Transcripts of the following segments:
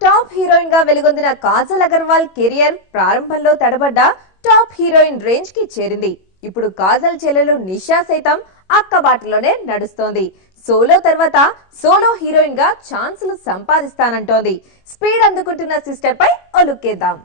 Top heroine గా వెలుగొందిన Kajal Agarwal career ప్రారంభంలో తడబడ్డ top heroine range కి చేరింది. ఇప్పుడు కాజల్ చెల్లెలు నిషా సైతం అక్క బాటలోనే నడుస్తోంది. సోలో తర్వాత సోలో హీరోయిన్ గా ఛాన్సులు సంపాదిస్తానంటోంది. స్పీడ్ అందుకుంటున్న సిస్టర్ పై ఓ లుక్ వేద్దాం.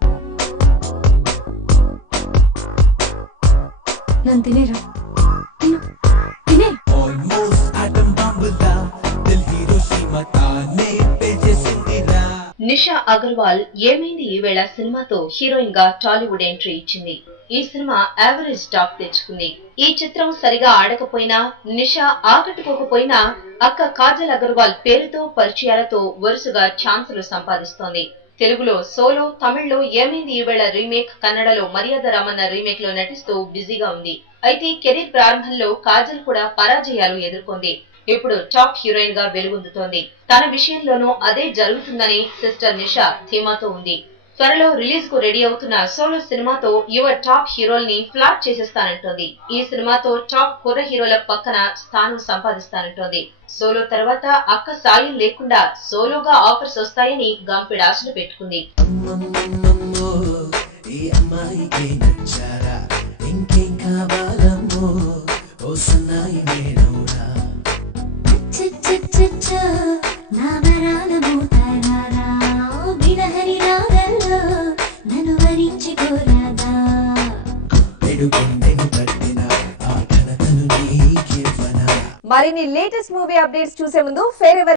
నిషా అగర్వాల్ ఏమైంది ఈ వేళ సినిమాతో హీరోయిన్ గా టాలీవుడ్ ఎంట్రీ ఇచ్చింది. ఈ సినిమా యావరేజ్ టాక్ తెచ్చుకుంది. ఈ చిత్రం సరిగా ఆడకపోయినా, నిషా ఆకట్టుకోకపోయినా అక్క కాజల్ అగర్వాల్ పేరుతో పరిచయాలతో వరుసగా ఛాన్సులు సంపాదిస్తోంది. తెలుగులో సోలో, తమిళ్లో ఏమైంది ఈ వేళ రీమేక్, కన్నడలో మర్యాద రామన్న రీమేక్ లో నటిస్తూ బిజీగా ఉంది. అయితే కెరీర్ ప్రారంభంలో కాజల్ కూడా పరాజయాలు ఎదుర్కొంది. ఇప్పుడు టాప్ హీరోయిన్ గా వెలుగొందుతోంది. తన విషయంలోనూ అదే జరుగుతుందని సిస్టర్ నిషా ధీమాతో ఉంది. త్వరలో రిలీజ్ కు రెడీ అవుతున్న సోలో సినిమాతో యువ టాప్ హీరోల్ని ఫ్లాట్ చేసేస్తానంటోంది. ఈ సినిమాతో టాప్ కుర్ర హీరోల పక్కన స్థానం సంపాదిస్తానంటోంది. సోలో తర్వాత అక్క సాయం లేకుండా సోలోగా ఆఫర్స్ వస్తాయని గంపెడు ఆశలు పెట్టుకుంది. మరిన్ని లేటెస్ట్ మూవీ అప్డేట్స్ చూసే ముందు ఫేర్ ఎవర్